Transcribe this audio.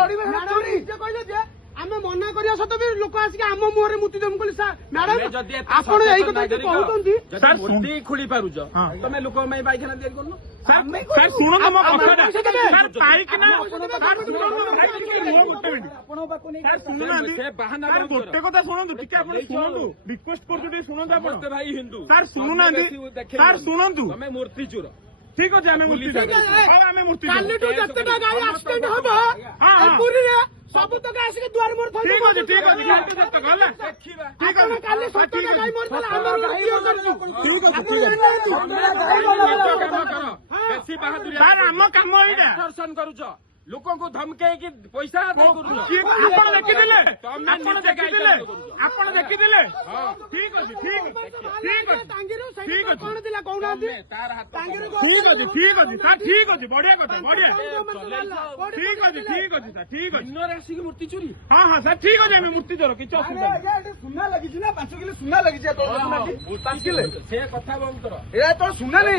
କହିଲେ ଆମେ ମନା କରିବା ସତ ବି ଲୋକ ଆସିକି ଆମ ମୁହଁରେ ମୂର୍ତ୍ତି ଦେବୁ କହିଲି ସାର୍ ମ୍ୟାଡାମ ଆପଣ ଏଇ କଥା କହୁଛନ୍ତି ମୂର୍ତ୍ତି ଖୋଳି ପାରୁଛ ତମେ ଲୋକଙ୍କ ପାଇଁ ପାଇଖାନା ତିଆରି କରୁନ। ଶୁଣନ୍ତୁ ମୋ କଥାଟା ଗୋଟେ କଥା ଶୁଣନ୍ତୁ ଟିକେ ଆପଣ ଶୁଣନ୍ତୁ ରିକ୍ୱେଷ୍ଟ କରୁଛୁ ଟିକେ ଶୁଣନ୍ତୁ ଆପଣ ଭାଇ ହିନ୍ଦୁ ସାର୍ ଶୁଣୁନାହାନ୍ତି ସାର୍ ଶୁଣନ୍ତୁ ତମେ ମୂର୍ତ୍ତି ଚୋର। ଠିକ ଅଛି ଆମେ ମୂର୍ତ୍ତି ଆମେ ମୂର୍ତ୍ତି କାଲିଠୁ ଯେତେଟା ଗାଈ ଆକ୍ସିଡେଣ୍ଟ ହବ ପୁରୀରେ ସବୁ ତକ ଆସିକି ଦୁଆର ମୋର ଠିକ ଅଛି ଠିକ ଅଛି କାଲି 7ଟା ଗାଈ ମରିଥିଲା ଆମର ସାର୍ ଆମ କାମ ଏଇଟା ଦର୍ଶନ କରୁଛ ଲୋକଙ୍କୁ ଧମକେଇକି ପଇସା ଆଦାୟ କରୁଛ। ଆପଣ ଦେଖିଥିଲେ ଆପଣ ଦେଖିଥିଲେ ଠିକ ଅଛି ଠିକ କଣ ଥିଲା କହୁନାହାନ୍ତି ଠିକ ଅଛି ସାର୍ ଠିକ ଅଛି ବଢିଆ କଥା ବଢିଆ ଠିକ ଅଛି ସାର୍ ଠିକ ଅଛି ଦିନରେ ଆସିକି ମୂର୍ତ୍ତି ଚୋରି। ହଁ ହଁ ସାର୍ ଠିକ ଅଛି ଆମେ ମୂର୍ତ୍ତି ଚୋର କିଛି ଅସୁବିଧା ନାହିଁ। ସୁନା ଲାଗିଛି ନା 5 କିଲୋ ସୁନା ଲାଗିଛି ସେ କଥା ବନ୍ଦ କର। ଏ ତ ସୁନା ନେଇ